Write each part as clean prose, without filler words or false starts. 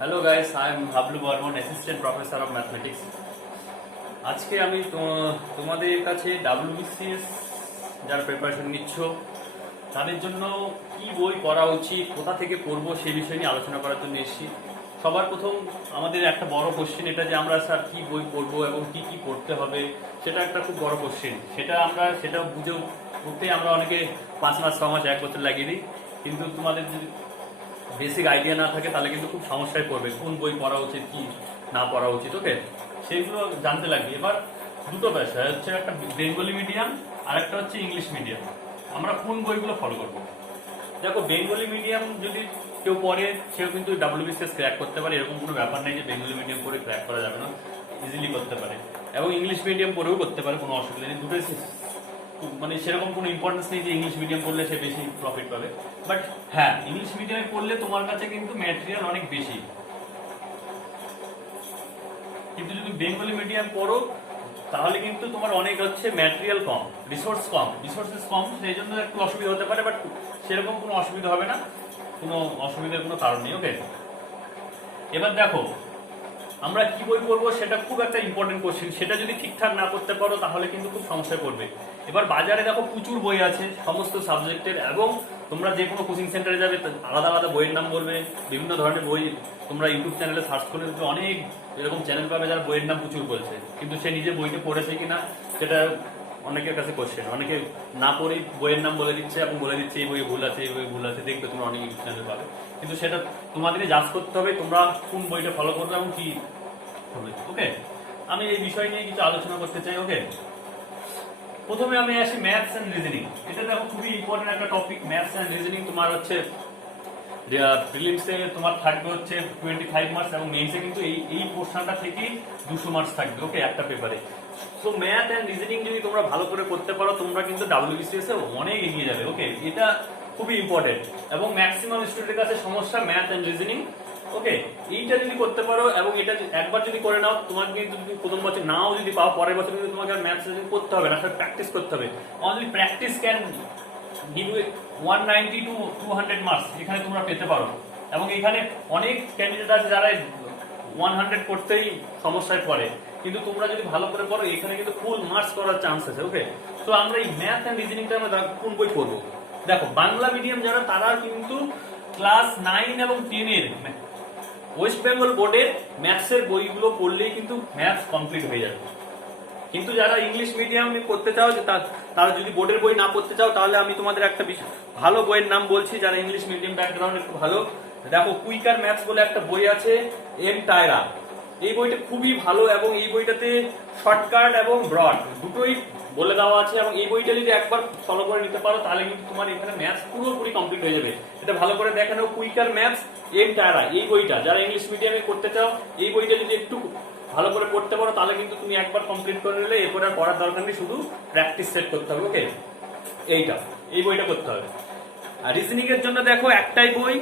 Hello guys, I am Hablu Barman, assistant professor of mathematics. আজকে আমি তোমাদের কাছে ডাব্লিউবিসিএস যারা প্রিপারেশন নিচ্ছ তাদের জন্য কি বই পড়া উচিত, কোথা থেকে পড়বো সেই বিষয় নিয়ে আলোচনা করার জন্য এসেছি। সবার প্রথম আমাদের একটা বড় কোশ্চেন এটা যে আমরা স্যার কি বই পড়বো এবং কি কি পড়তে হবে, সেটা একটা খুব বড় কোশ্চেন। সেটা বুঝে উঠতে আমরা অনেকে 5 মাস 6 মাস 1 বছর লাগিয়ে দিই, কিন্তু তোমাদের যদি বেসিক আইডিয়া না থাকে তাহলে কিন্তু খুব সমস্যায় পড়বে কোন বই পড়া উচিত কি না পড়া উচিত। ওকে, সেইগুলো জানতে লাগবে। এবার দুটো বিষয় হচ্ছে, একটা বেঙ্গলি মিডিয়াম আর একটা হচ্ছে ইংলিশ মিডিয়াম। আমরা কোন বইগুলো ফলো করবো? দেখো, বেঙ্গলি মিডিয়াম যদি কেউ পড়ে সেও কিন্তু ডাব্লিউবিসিএস ক্র্যাক করতে পারে, এরকম কোনো ব্যাপার নেই যে বেঙ্গলি মিডিয়াম পড়ে ক্র্যাক করা যাবে না, ইজিলি করতে পারে। এবং ইংলিশ মিডিয়াম পড়েও করতে পারে, কোনো অসুবিধা নেই। দুটোই মানে সেরকম কোনো ইম্পর্টেন্স নেই যে ইংলিশ মিডিয়াম পড়লে সে বেশি প্রফিট পাবে। বাট হ্যাঁ, ইংলিশ মিডিয়ামে পড়লে তোমার কাছে কিন্তু ম্যাটেরিয়াল অনেক বেশি, কিন্তু যদি বেঙ্গলি মিডিয়াম পড়ো তাহলে কিন্তু তোমার অনেক হচ্ছে ম্যাটেরিয়াল কম, রিসোর্সেস কম, সেই জন্য একটু অসুবিধা হতে পারে। বাট সেরকম কোনো অসুবিধা হবে না, কোনো অসুবিধার কোনো কারণ নেই। ওকে, এবার দেখো আমরা কি বই পড়বো সেটা খুব একটা ইম্পর্টেন্ট কোশ্চেন। সেটা যদি ঠিকঠাক না করতে পারো তাহলে কিন্তু খুব সমস্যায় পড়বে। এবার বাজারে দেখো প্রচুর বই আছে সমস্ত সাবজেক্টের, এবং তোমরা যে কোনো কোচিং সেন্টারে যাবে আলাদা আলাদা বইয়ের নাম বলবে, বিভিন্ন ধরনের বই। তোমরা ইউটিউব চ্যানেলে সার্চ করে অনেক এরকম চ্যানেল পাবে যারা বইয়ের নাম প্রচুর বলছে, কিন্তু সে নিজে বইটা পড়েছে কিনা সেটা অনেকের কাছে কোশ্চেন। অনেকে না পড়েই বইয়ের নাম বলে দিচ্ছে এবং বলে দিচ্ছে এই বই ভুল আছে, এই বই ভুল আছে। দেখবে তোমরা অনেক ইউটিউব চ্যানেল পাবে, কিন্তু সেটা তোমাদেরই জাজ করতে হবে তোমরা কোন বইটা ফলো করবে এবং কি হবে। ওকে, আমি এই বিষয় নিয়ে কিছু আলোচনা করতে চাই। ওকে, প্রথমে আমি আসি ম্যাথস এন্ড রিজনিং। এটা দেখো খুবই ইম্পর্টেন্ট একটা টপিক। ম্যাথস এন্ড রিজনিং তোমার হচ্ছে প্রিলিমসে তোমার থাকবে হচ্ছে 25 মার্কস, এবং মেইনসে কিন্তু এই পোর্শনটা থেকেই 200 মার্কস থাকবে। ওকে, একটা পেপারে। সো ম্যাথ এন্ড রিজনিং যদি তোমরা ভালো করে করতে পারো তোমরা কিন্তু ডাব্লিউবিসিএস এ অনেক এগিয়ে যাবে। ওকে, এটা খুবই ইম্পর্টেন্ট, এবং ম্যাক্সিমাম স্টুডেন্টের কাছে সমস্যা ম্যাথ এন্ড রিজনিং। ওকে, এইটা যদি করতে পারো এবং এটা একবার যদি করে নাও, তোমাকে কিন্তু যদি প্রথম বছর নাও যদি পাও, পরের বছর কিন্তু তোমাকে আর ম্যাথস রিজনিং করতে হবে না, প্র্যাকটিস করতে হবে। Only practice can give you 190 to 200 marks এখানে তোমরা পেতে পারো। এবং এখানে অনেক ক্যান্ডিডেট আছে যারা 100 করতেই সমস্যায় পড়ে, কিন্তু তোমরা যদি ভালো করে পড়ো এখানে কিন্তু ফুল মার্কস করার চান্স আছে। ওকে, তো আমরা এই ম্যাথ এন্ড রিজনিংটা আমরা কোন বই পড়বো? দেখো, বাংলা মিডিয়াম যারা তারা কিন্তু ক্লাস 9 এবং 10 এর ওয়েস্ট বেঙ্গল বোর্ডের ম্যাথসের বইগুলো পড়লেই কিন্তু ম্যাথস কমপ্লিট হয়ে যাবে। কিন্তু যারা ইংলিশ মিডিয়ামে পড়তে চাও, তারা যদি বোর্ডের বই না পড়তে চাও, তাহলে আমি তোমাদের একটা ভালো বইয়ের নাম বলছি যারা ইংলিশ মিডিয়াম ব্যাকগ্রাউন্ড একটু ভালো। দেখো, কুইকার ম্যাথস বলে একটা বই আছে, এম টায়রা। এই বইটা খুবই ভালো, এবং এই বইটাতে শর্টকাট এবং ব্রড দুটোই বলে দেওয়া আছে। এবং এই বইটা যদি একবার ফলো করে নিতে পারো তাহলে কিন্তু তোমার এখানে ম্যাথস পুরোপুরি কমপ্লিট হয়ে যাবে। এটা ভালো করে দেখে নাও, কুইকার ম্যাথস এম টায়রা। এই বইটা যারা ইংলিশ মিডিয়ামে করতে চাও, এই বইটা যদি একটু ভালো করে পড়তে পারো তাহলে কিন্তু তুমি একবার কমপ্লিট করে নিলে এরপরে আর পড়ার দরকার নেই, শুধু প্র্যাকটিস সেট করতে হবে। ওকে, এই বইটা করতে হবে। আর রিজনিং এর জন্য দেখো একটাই বই,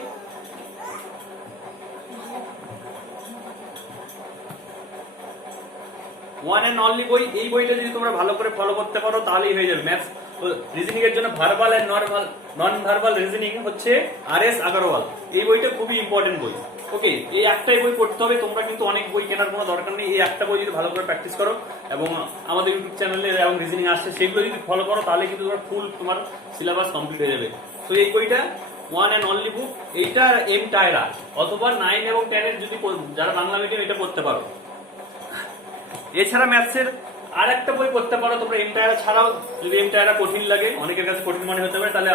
ওয়ান এন্ড অনলি বই। এই বইটা যদি তোমরা ভালো করে ফলো করতে পারো তাহলেই হয়ে যাবে। ম্যাথস রিজনিং এর জন্য verbal and non verbal reasoning হচ্ছে আর.এস. আগরওয়াল। এই বইটা খুবই ইম্পর্টেন্ট বই। ওকে, এই একটাই বই পড়তে হবে, তোমরা কিন্তু অনেক বই কেনার কোনো দরকার নেই। এই একটা বই যদি ভালো করে প্র্যাকটিস করো, এবং আমাদের ইউটিউব চ্যানেলে এবং রিজনিং আসছে সেগুলো যদি ফলো করো তাহলে কিন্তু তোমার ফুল তোমার সিলেবাস কমপ্লিট হয়ে যাবে। তো এই বইটা ওয়ান এন্ড অনলি বুক, এইটা এম টায়রা। অথবা 9 এবং 10 এর যদি যারা বাংলা মিডিয়াম এটা পড়তে পারো। এছাড়া ম্যাথসের আর একটা বই পড়তে পারো তোমরা এম টায়রা ছাড়াও। যদি এম টায়রা কঠিন লাগে, অনেকের কাছে কঠিন মনে হতে পারে, তাহলে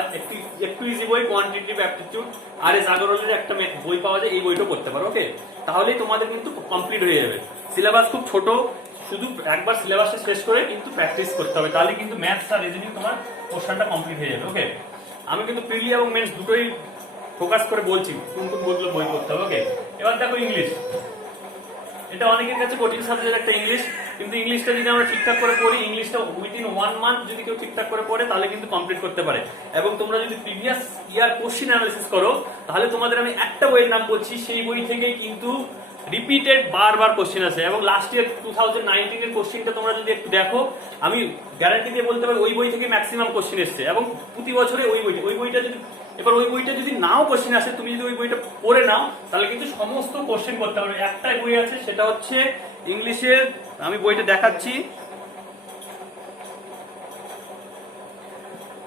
একটু ইজি বই কোয়ান্টিটেটিভ অ্যাপটিটিউড আর.এস. আগরওয়ালের একটা বই পাওয়া যায়, এই বইটাও পড়তে পারো। ওকে, তাহলেই তোমাদের কিন্তু কমপ্লিট হয়ে যাবে। সিলেবাস খুব ছোট, শুধু একবার সিলেবাসটা শেষ করে কিন্তু প্র্যাকটিস করতে হবে, তাহলে কিন্তু ম্যাথস আর রিজনিং তোমার পোর্শনটা কমপ্লিট হয়ে যাবে। ওকে, আমি কিন্তু প্রিলি এবং মেন্স দুটোই ফোকাস করে বলছি কোন কোন বইগুলো বই পড়তে হবে। ওকে, এবার দেখো ইংলিশ। এটা অনেকের কাছে কঠিন সাবজেক্ট একটা ইংলিশ, কিন্তু ইংলিশটা যদি আমরা ঠিকঠাক করে পড়ি, ইংলিশটা উইদিন 1 মান্থ যদি কেউ ঠিকঠাক করে পড়ে তাহলে কিন্তু কমপ্লিট করতে পারে। এবং তোমরা যদি প্রিভিয়াস ইয়ার কোশ্চেন অ্যানালিসিস করো তাহলে তোমাদের আমি একটা বইয়ের নাম বলছি, সেই বই থেকেই কিন্তু রিপিটেড বারবার কোশ্চেন আছে, এবং লাস্ট ইয়ার 2019 এর কোশ্চেনটা তোমরা যদি একটু দেখো, আমি গ্যারান্টি দিয়ে বলতে পারি ওই বই থেকে ম্যাক্সিমাম কোশ্চেন এসছে, এবং প্রতি বছরে ওই বইটা যদি এবার ওই বইটা যদি নাও কোশ্চেন আসে, তুমি যদি ওই বইটা পড়ে নাও তাহলে কিন্তু সমস্ত কোশ্চেন করতে পারবে। একটাই বই আছে, সেটা হচ্ছে ইংলিশের, আমি বইটা দেখাচ্ছি,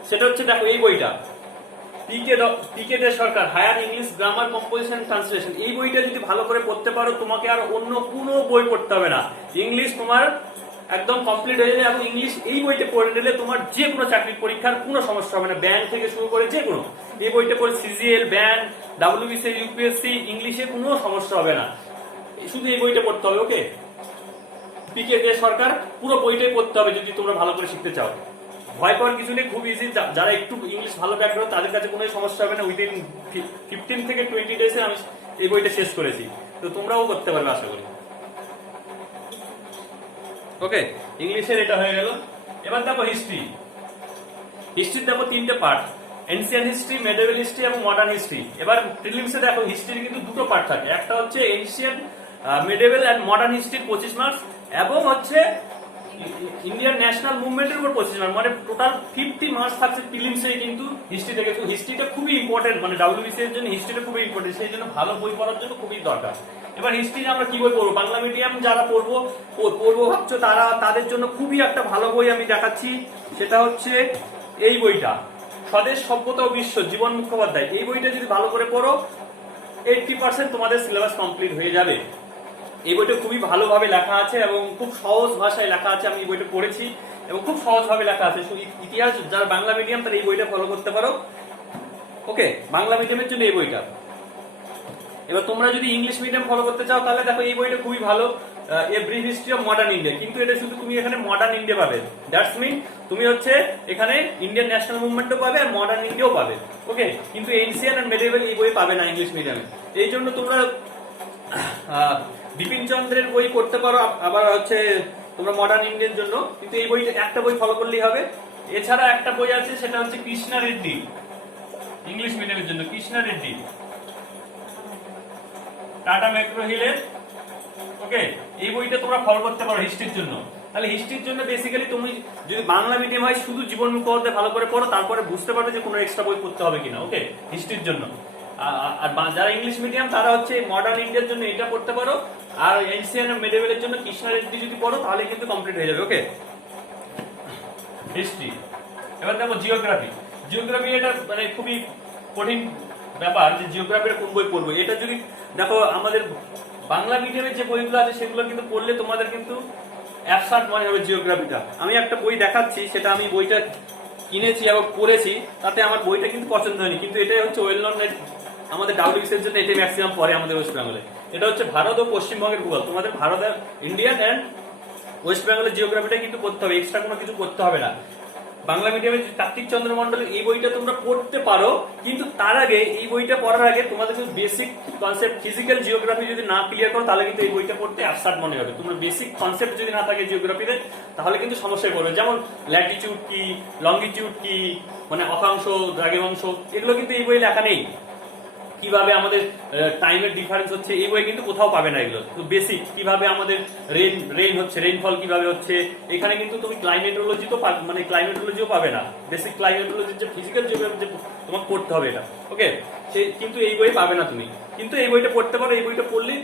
সেটা হচ্ছে দেখো এই বইটা, P K De Sarkar higher English grammar composition translation. এই বইটা যদি ভালো করে পড়তে পারো, তোমাকে আর অন্য কোনো বই পড়তে হবে না, ইংলিশ তোমার একদম কমপ্লিট হয়ে যাবে। এবং ইংলিশ এই বইটা পড়ে নিলে তোমার যে কোনো চাকরির পরীক্ষার কোনো সমস্যা হবে না, ব্যাংক থেকে শুরু করে যে কোনো, এই বইটা পড়ে সিজিএল, ব্যাংক, ডাব্লিউবিসিএস, ইউপিএসসি, ইংলিশে কোনো সমস্যা হবে না, শুধু এই বইটা পড়তে হবে। ওকে, পিকে দে সরকার পুরো বইটাই পড়তে হবে যদি তোমরা ভালো করে শিখতে চাও। ভয় পাওয়ার কিছু নেই, খুব ইজি, যারা একটু ইংলিশ ভালো ব্যাকগ্রাউন্ড তাদের কাছে কোনো সমস্যা হবে না। উইদিন 15 থেকে 20 ডেজে আমি এই বইটা শেষ করেছি, তো তোমরাও করতে পারবে আশা করি। ওকে, ইংলিশের এটা হয়ে গেল। এবার দেখো হিস্ট্রি। হিস্ট্রির দেখো তিনটে part, ancient history, medieval history এবং মডার্ন হিস্ট্রি। এবার প্রিলিমসে দেখো হিস্ট্রির কিন্তু দুটো পার্ট থাকে, একটা হচ্ছে ancient, medieval and modern history 25 marks, এবং হচ্ছে ইন্ডিয়ান ন্যাশনাল মুভমেন্টের উপর 25 মার্কস, মানে টোটাল 50 মার্কস থাকছে প্রিলিমসে কিন্তু হিস্ট্রি থেকে। তো হিস্ট্রিটা খুবই ইম্পর্টেন্ট, মানে ডাব্লিউবিসিএস এর জন্য হিস্ট্রিটা খুবই ইম্পর্টেন্ট, সেই জন্য ভালো বই পড়ার জন্য খুবই দরকার। এবার হিস্ট্রি আমরা কি বই পড়বো, বাংলা মিডিয়াম যারা পড়বো ভাবছো তাদের জন্য খুবই একটা ভালো বই আমি দেখাচ্ছি, সেটা হচ্ছে এই বইটা, স্বদেশ সভ্যতা ও বিশ্ব, জীবন মুখোপাধ্যায়। এই বইটা যদি ভালো করে পড়ো 80% তোমাদের সিলেবাস কমপ্লিট হয়ে যাবে। এই বইটা খুবই ভালোভাবে লেখা আছে এবং খুব সহজ ভাষায় লেখা আছে, আমি এই বইটা পড়েছি এবং খুব সহজভাবে লেখা আছে। ইতিহাস যারা বাংলা মিডিয়াম তারা এই বইটা ফলো করতে পারো। ওকে, বাংলা মিডিয়ামের জন্য এই বইটা। এবার তোমরা যদি ইংলিশ মিডিয়াম ফলো করতে চাও তাহলে দেখো এই বইটা খুবই ভালো, a brief history of modern India, কিন্তু এটা শুধু তুমি এখানে মডার্ন ইন্ডিয়া পাবে, দ্যাটস মিন তুমি হচ্ছে এখানে ইন্ডিয়ান ন্যাশনাল মুভমেন্টও পাবে আর মডার্ন ইন্ডিয়াও পাবে। ওকে, কিন্তু এনসিয়েন্ট এন্ড মেডিভেল এই বই পাবে না ইংলিশ মিডিয়ামে। এই জন্য তোমরা বিপিন চন্দ্রের বই করতে পারো, আবার হচ্ছে তোমরা মডার্ন ইন্ডিয়ার জন্য, কিন্তু এই বইটা একটা বই ফলো করলেই হবে। এছাড়া একটা বই আছে, সেটা হচ্ছে কৃষ্ণা রেড্ডি, ইংলিশ মিডিয়ামের জন্য কৃষ্ণা রেড্ডি, টাটা ম্যাকগ্রো হিলের। ওকে, এই বইটা তোমরা ফলো করতে পারো হিস্ট্রির জন্য। তাহলে হিস্ট্রির জন্য বেসিক্যালি তুমি যদি বাংলা মিডিয়াম হয় শুধু জীবন মুখোপাধ্যায় ভালো করে পড়ো, তারপরে বুঝতে পারবে যে কোনো এক্সট্রা বই পড়তে হবে কিনা। ওকে, হিস্ট্রির জন্য। আর যারা ইংলিশ মিডিয়াম তারা হচ্ছে মডার্ন ইন্ডিয়ার জন্য এটা পড়তে পারো, আর এনসিয়েন্ট আর মেডিভেলের জন্য কৃষ্ণা রেড্ডি যদি পড়ো তাহলে কিন্তু কমপ্লিট হয়ে যাবে। ওকে, হিস্ট্রি। এবার দেখো জিওগ্রাফি। জিওগ্রাফি এটা মানে খুবই কঠিন ব্যাপার যে জিওগ্রাফির কোন বই পড়বো। এটা যদি দেখো আমাদের বাংলা মিডিয়ামের যে বইগুলো আছে সেগুলো কিন্তু পড়লে তোমাদের কিন্তু অ্যাবসার্ট মনে হবে জিওগ্রাফিটা। আমি একটা বই দেখাচ্ছি, সেটা আমি বইটা কিনেছি এবং পড়েছি, তাতে আমার বইটা কিন্তু পছন্দ হয়নি, কিন্তু এটাই হচ্ছে ওয়েল নন, আমাদের ডাব্লিউবিসিএস এর জন্য এটাই ম্যাক্সিমাম পড়ে আমাদের ওয়েস্ট বেঙ্গলে। এটা হচ্ছে ভারত ও পশ্চিমবঙ্গের ভূগোল। তোমাদের ভারত আর ইন্ডিয়ান এন্ড ওয়েস্ট বেঙ্গলের জিওগ্রাফিটা কিন্তু পড়তে হবে, এক্সট্রা কোনো কিছু করতে হবে না। বাংলা মিডিয়ামের কার্তিক চন্দ্র মন্ডলের এই বইটা তোমরা পড়তে পারো, কিন্তু তার আগে এই বইটা পড়ার আগে তোমাদের কিন্তু বেসিক কনসেপ্ট ফিজিক্যাল জিওগ্রাফি যদি না ক্লিয়ার করো তাহলে কিন্তু এই বইটা পড়তে অ্যাবসার্ট মনে হবে। তোমার বেসিক কনসেপ্ট যদি না থাকে জিওগ্রাফিতে তাহলে কিন্তু সমস্যায় পড়বে। যেমন ল্যাটিটিউড কি, লঙ্গিটিউড কি, মানে অক্ষাংশ, দ্রাঘিমাংশ, এগুলো কিন্তু এই বই লেখা নেই। কিভাবে আমাদের টাইমের ডিফারেন্স হচ্ছে এই বই কিন্তু কোথাও পাবে না এগুলো। তো বেসিক কিভাবে আমাদের রেইন হচ্ছে, রেইনফল কিভাবে হচ্ছে, এখানে কিন্তু তুমি ক্লাইমেটোলজি তো মানে ক্লাইমেটোলজিও পাবে না। বেসিক ক্লাইমেটোলজির যে ফিজিক্যাল জিওগ্রাফি যে তোমাকে পড়তে হবে এটা। ওকে, কিন্তু এই বই পাবে না তুমি, কিন্তু এই বইটা পড়তে পারো। এই বইটা পড়লে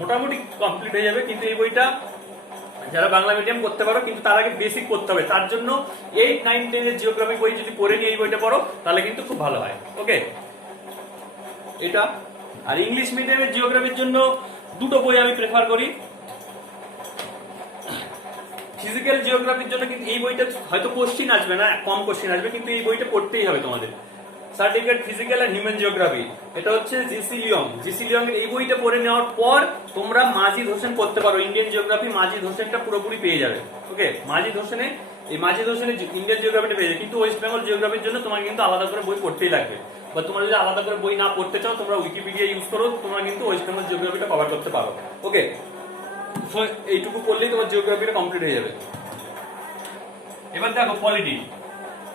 মোটামুটি কমপ্লিট হয়ে যাবে, কিন্তু এই বইটা যারা বাংলা মিডিয়াম করতে পারো, কিন্তু তার আগে বেসিক করতে হবে। তার জন্য 8, 9, 10 এর জিওগ্রাফি বই যদি পড়ে নিয়ে এই বইটা পড়ো তাহলে কিন্তু খুব ভালো হয়। ওকে, এটা। আর ইংলিশ মিডিয়ামের জিওগ্রাফির জন্য দুটো বই আমি প্রেফার করি। ফিজিক্যাল জিওগ্রাফির জন্য কিন্তু এই বইটা হয়তো কোশ্চিন আসবে না, কম কোশ্চিন আসবে, কিন্তু এই বইটা পড়তেই হবে তোমাদের। Certificate physical and human geography, এটা হচ্ছে জিসি লিয়ং। জিসি লিয়ং এর এই বইটা পড়ে নেওয়ার পর তোমরা মাজিদ হোসেন পড়তে পারো। ইন্ডিয়ান জিওগ্রাফি মাজিদ হোসেনটা পুরোপুরি পেয়ে যাবে। ওকে, মাজিদ হোসেনের ইন্ডিয়ান জিওগ্রাফিটা পেয়ে যাবে, কিন্তু ওয়েস্ট বেঙ্গল জিওগ্রাফির জন্য তোমাকে কিন্তু আলাদা করে বই পড়তেই লাগবে। বা তোমরা যদি আলাদা করে বই না পড়তে চাও তোমরা উইকিপিডিয়া ইউজ করো, তোমরা কিন্তু ওয়েস্ট বেঙ্গল জিওগ্রাফিটা কভার করতে পারো। ওকে, সো এইটুকু করলেই তোমার জিওগ্রাফিটা কমপ্লিট হয়ে যাবে। এবার দেখো পলিটি।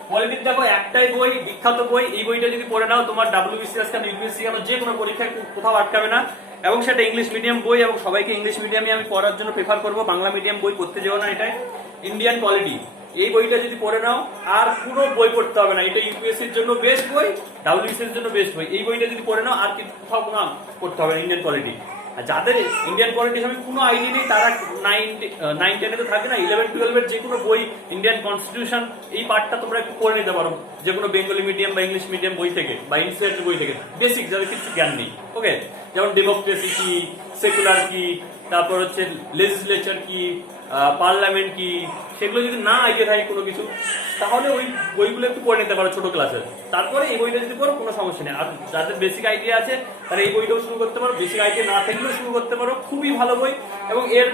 পলিটির দেখো একটাই বই, বিখ্যাত বই, এই বইটা যদি পড়ে নাও তোমার WBCS কেন ইউপিএসসি কেন যে কোনো পরীক্ষায় কোথাও আটকাবে না। এবং সেটা ইংলিশ মিডিয়াম বই, এবং সবাইকে ইংলিশ মিডিয়ামে আমি পড়ার জন্য প্রেফার করবো, বাংলা মিডিয়াম বই পড়তে যেও না। এটাই ইন্ডিয়ান পলিটি, এই বইটা যদি পড়ে নাও আর পুরো বই পড়তে হবে না। এটা ইউপিএসসির জন্য বেস্ট বই, WBCS এর জন্য বেস্ট বই। এই বইটা যদি পড়ে নাও আর কি কোথাও কোনো পড়তে হবে না ইন্ডিয়ান পলিটি। আর যাদের ইন্ডিয়ান পলিটিক্স আমি কোনো আইডিয়া নেই তারা 9-10 তো থাকে না, 11-12 যে কোনো বই, ইন্ডিয়ান কনস্টিটিউশন এই পার্টটা তোমরা একটু পড়ে নিতে পারো, যে কোনো বেঙ্গলি মিডিয়াম বা ইংলিশ মিডিয়াম বই থেকে বা এনসিইআরটি বই থেকে, বেসিক যাদের কিছু জ্ঞান নেই। ওকে, যেমন ডেমোক্রেসি কি, সেকুলার কি, তারপর হচ্ছে লেজিসলেচার কি, পার্লামেন্ট কি, সেগুলো যদি না আইডিয়া থাকে কোনো কিছু, তাহলে ওই বইগুলো একটু পড়ে নিতে পারো ছোট ক্লাসে। তারপরে এই বইটা যদি পড়ো কোনো সমস্যা নেই। আর যাদের বেসিক আইডিয়া আছে তারা এই বইটাও শুরু করতে পারো, বেসিক আইডিয়া না থাকলেও শুরু করতে পারো। খুবই ভালো বই, এবং এর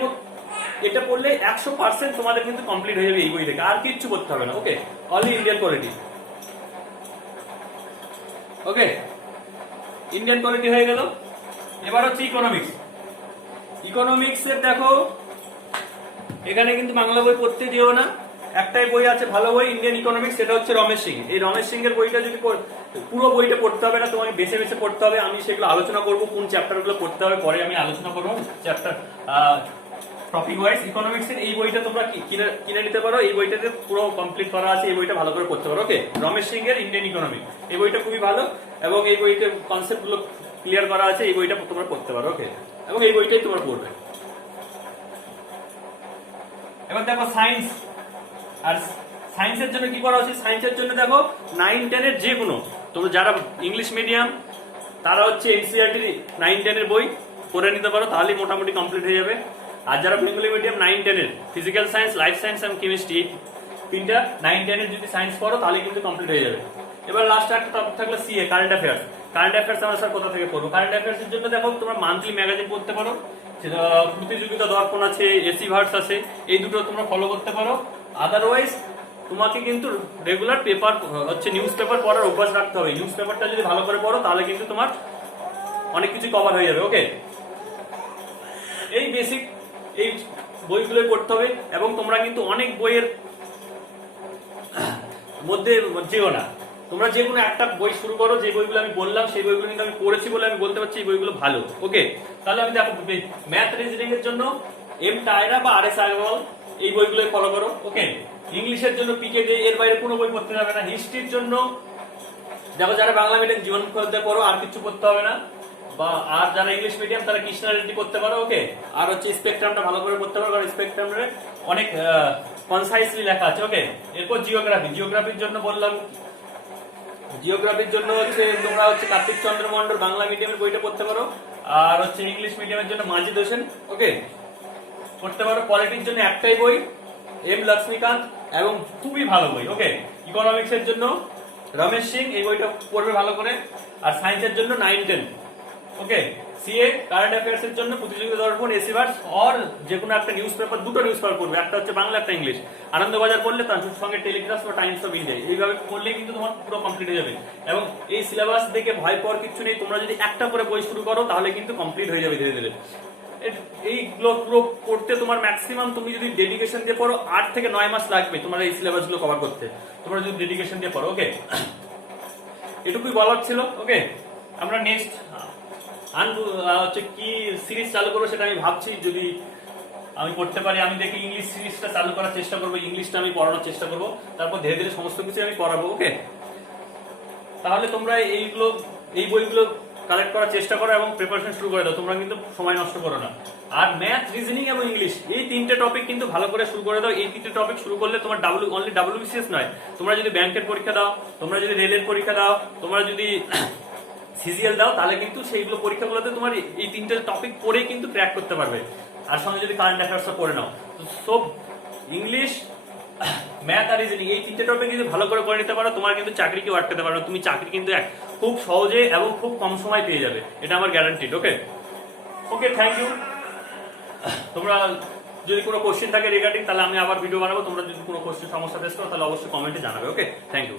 এটা পড়লে 100% তোমাদের কিন্তু কমপ্লিট হয়ে যাবে এই বই থেকে, আর কিচ্ছু করতে হবে না। ওকে, অনলি ইন্ডিয়ান পলিটি। ওকে, ইন্ডিয়ান পলিটি হয়ে গেল। এবার হচ্ছে ইকোনমিক্স। ইকোনমিক্স এর দেখো এখানে কিন্তু বাংলা বই পড়তে দিও না, একটাই বই আছে ভালো বই ইন্ডিয়ান ইকোনমিক্স, সেটা হচ্ছে রমেশ সিং। এই রমেশ সিং এর বইটা যদি পুরো বইটা পড়তে হবে না, তোমাকে বেছে বেছে পড়তে হবে। আমি সেগুলো আলোচনা করবো, কোন চ্যাপ্টার গুলো পড়তে হবে পরে আমি আলোচনা করবো চ্যাপ্টার টপিক ওয়াইজ। ইকোনমিক্স এর এই বইটা তোমরা কিনে নিতে পারো, এই বইটাতে পুরো কমপ্লিট করা আছে, এই বইটা ভালো করে পড়তে পারো। ওকে, রমেশ সিং এর ইন্ডিয়ান ইকোনমিক্স, এই বইটা খুবই ভালো, এবং এই বইতে কনসেপ্ট গুলো ক্লিয়ার করা আছে, এই বইটা তোমরা পড়তে পারো। ওকে, এবং এই বইটাই তোমরা পড়বে। এবার দেখো সায়েন্স, আর সায়েন্সের জন্য কি করা উচিত? সায়েন্সের জন্য দেখো 9-10 এর যে কোনো, তোমরা যারা ইংলিশ মিডিয়াম তারা হচ্ছে এনসিইআরটি 9-10 এর বই পড়ে নিতে পারো, তাহলেই মোটামুটি কমপ্লিট হয়ে যাবে। আর যারা বেঙ্গলি মিডিয়াম 9-10 এর ফিজিক্যাল সায়েন্স, লাইফ সায়েন্স এবং কেমিস্ট্রি, এই তিনটা 9-10 এর যদি সায়েন্স পড়ো তাহলে কিন্তু কমপ্লিট হয়ে যাবে। এবার লাস্ট একটা টপিক থাকলো CA, current affairs. Current affairs আমরা স্যার কোথা থেকে পড়বো? কারেন্ট অ্যাফেয়ার্স এর জন্য দেখো তোমরা মান্থলি ম্যাগাজিন পড়তে পারো, প্রতিযোগিতা দর্পণ আছে, এসি ভার্স আছে, এই দুটো তোমরা ফলো করতে পারো। আদারওয়াইজ তোমাকে কিন্তু রেগুলার পেপার হচ্ছে নিউজ পেপার পড়ার অভ্যাস রাখতে হবে। নিউজ পেপারটা যদি ভালো করে পড়ো তাহলে কিন্তু তোমার অনেক কিছু কভার হয়ে যাবে। ওকে, এই বেসিক এই বইগুলোই পড়তে হবে, এবং তোমরা কিন্তু অনেক বইয়ের মধ্যে যেও না, তোমরা যে কোনো একটা বই শুরু করো। যে বইগুলো আমি বললাম সেই বইগুলো কিন্তু আমি পড়েছি বলে আমি বলতে পারছি এই বইগুলো ভালো। ওকে, তাহলে আমি দেখো ম্যাথ রিজনিং এর জন্য এম টায়রা বা আর এস আগরওয়াল, এই বইগুলোই ফলো করো। ওকে, ইংলিশের জন্য পিকে দে, এর বাইরে কোনো বই পড়তে যাবে না। হিস্ট্রির জন্য দেখো যারা বাংলা মিডিয়াম জীবন পড়তে পারো, আর কিছু পড়তে হবে না, বা আর যারা ইংলিশ মিডিয়াম তারা কৃষ্ণা রেড্ডি পড়তে পারো। ওকে, আর হচ্ছে স্পেকট্রামটা ভালো করে পড়তে পারো, কারণ স্পেকট্রামে অনেক কনসাইসলি লেখা আছে। ওকে, এরপর জিওগ্রাফি। জিওগ্রাফির জন্য বললাম, জিওগ্রাফির জন্য হচ্ছে তোমরা হচ্ছে কার্তিক চন্দ্র মন্ডল বাংলা মিডিয়ামের বইটা পড়তে পারো, আর হচ্ছে ইংলিশ মিডিয়ামের জন্য মাজিদ হোসেন। ওকে, পড়তে পারো। পলিটির জন্য একটাই বই, এম লক্ষ্মীকান্ত, এবং খুবই ভালো বই। ওকে, ইকোনমিক্স এর জন্য রমেশ সিং, এই বইটা পড়বে ভালো করে। আর সায়েন্সের জন্য 9-10। ওকে, সিএ, কারেন্ট অ্যাফেয়ার্স এর জন্য প্রতিযোগিতা দর্পণ, এসি ভার্স, আর যে কোনো একটা নিউজ পেপার, দুটো নিউজ পেপার পড়বে, একটা হচ্ছে বাংলা, একটা ইংলিশ। আনন্দবাজার পড়লে তার সঙ্গে টেলিগ্রাফ বা টাইমস অফ ইন্ডিয়া, এইভাবে পড়লে কিন্তু তোমার পুরো কমপ্লিট হয়ে যাবে। এবং এই সিলেবাস দেখে ভয় পাওয়ার কিছু নেই, তোমরা যদি একটা করে বই শুরু করো তাহলে কিন্তু কমপ্লিট হয়ে যাবে ধীরে ধীরে। এইগুলো পুরো পড়তে তোমার ম্যাক্সিমাম, তুমি যদি ডেডিকেশন দিয়ে পড়ো 8 থেকে 9 মাস লাগবে তোমার এই সিলেবাস গুলো কভার করতে, তোমরা যদি ডেডিকেশন দিয়ে পড়ো। ওকে, এটুকুই বলার ছিল। ওকে, আমরা নেক্সট হচ্ছে কি সিরিজ চালু করবো সেটা আমি ভাবছি, যদি আমি পড়তে পারি। আমি দেখি ইংলিশ সিরিজটা চালু করার চেষ্টা করবো, ইংলিশটা আমি পড়ানোর চেষ্টা করবো, তারপর ধীরে ধীরে সমস্ত কিছু আমি পড়াবো। ওকে, তাহলে তোমরা এই বইগুলো কালেক্ট করার চেষ্টা করো এবং প্রিপারেশন শুরু করে দাও, তোমরা কিন্তু সময় নষ্ট করো না। আর ম্যাথ, রিজনিং এবং ইংলিশ, এই তিনটে টপিক কিন্তু ভালো করে শুরু করে দাও। এই তিনটে টপিক শুরু করলে তোমার অনলি WBCS নয়, তোমরা যদি ব্যাংকের পরীক্ষা দাও, তোমরা যদি রেলের পরীক্ষা দাও, তোমরা যদি সিজিএল দাও, তাহলে কিন্তু সেইগুলো পরীক্ষাগুলোতে তোমার এই তিনটে টপিক পড়েই কিন্তু ক্র্যাক করতে পারবে। আর সঙ্গে যদি কারেন্ট অ্যাফেয়ার্সটা পড়ে নাও, তো সব ইংলিশ, ম্যাথ আর রিজনিং এই তিনটে টপিক যদি ভালো করে নিতে পারো, তোমার কিন্তু চাকরি কেউ আটকাতে পারবে না। তুমি চাকরি কিন্তু খুব সহজে এবং খুব কম সময় পেয়ে যাবে, এটা আমার guaranteed. Okay, okay, thank you. তোমরা যদি কোনো কোশ্চেন থাকে রিগার্ডিং, তাহলে আমি আবার ভিডিও বানাবো। তোমরা যদি কোনো কোশ্চেন সমস্যা ফেস করো তাহলে অবশ্যই কমেন্টে জানাবে। ওকে, থ্যাংক ইউ।